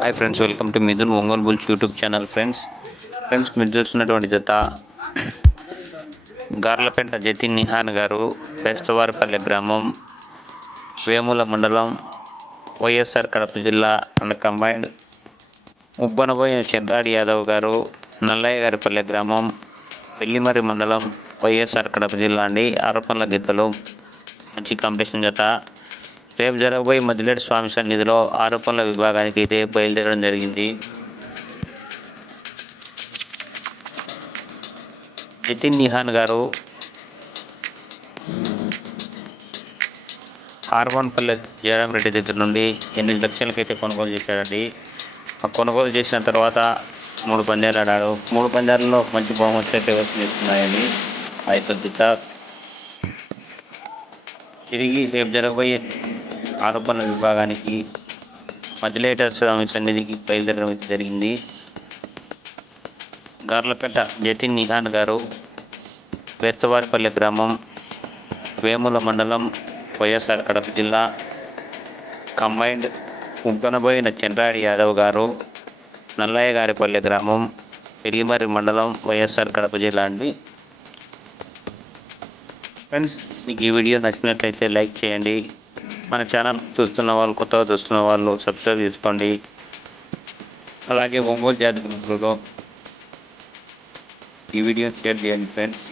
Hi friends, welcome to Mithun Ongole bulls YouTube channel. Friends మీరు చూస్తున్నటువంటి జత గార్లపెంట జతిన్ నిహాన్ గారు, బెస్తవారిపల్లె గ్రామం, వేముల మండలం, వైఎస్ఆర్ కడప జిల్లా అండ్ కంబైన్డ్. ముబ్బనబోయిన చెంటాడి యాదవ్ గారు, నల్లయ్య గారిపల్లె గ్రామం, పెళ్లిమర్రి మండలం, వైఎస్ఆర్ కడప జిల్లా అండి. ఆరోపణల గిత్తలు మంచి కాంపిటీషన్ జత. రేపు జరగబోయే మద్దిలేటి స్వామి సన్నిధిలో ఆరోపణల విభాగానికి అయితే బయలుదేరడం జరిగింది. జతిన్ నిహాన్ గారు హార్మోన్పల్లె జయరాం రెడ్డి దగ్గర నుండి 8 లక్షలకైతే కొనుగోలు చేశాడండి. కొనుగోలు చేసిన తర్వాత 3 పందాలు ఆడాడు. 3 పందాలలో మంచి బహుమతులు అయితే వస్తున్నాయండి. ఆ యొక్క దిట్ట తిరిగి రేపు జరగబోయే ఆరోపణల విభాగానికి మద్దిలేటి స్వామి సన్నిధికి బయలుదేరడం జరిగింది. గార్లపేట జతిన్ నిహాన్ గారు, బెస్తవారిపల్లె గ్రామం, వేముల మండలం, వైఎస్ఆర్ కడప జిల్లా కంబైన్డ్. ముగ్గనబోయిన చెంటాడి యాదవ్ గారు, నల్లయ్య గారిపల్లె గ్రామం, పెరిగిమర్రి మండలం, వైఎస్ఆర్ కడప జిల్లా అండి. ఫ్రెండ్స్, మీకు ఈ వీడియో నచ్చినట్లయితే లైక్ చేయండి. మన ఛానల్ చూస్తున్న వాళ్ళు, కొత్తగా చూస్తున్న వాళ్ళు సబ్స్క్రైబ్ చేసుకోండి. అలాగే ఒంగోలు జాతి గ్రూపులో ఈ వీడియో షేర్ చేయండి ఫ్రెండ్స్.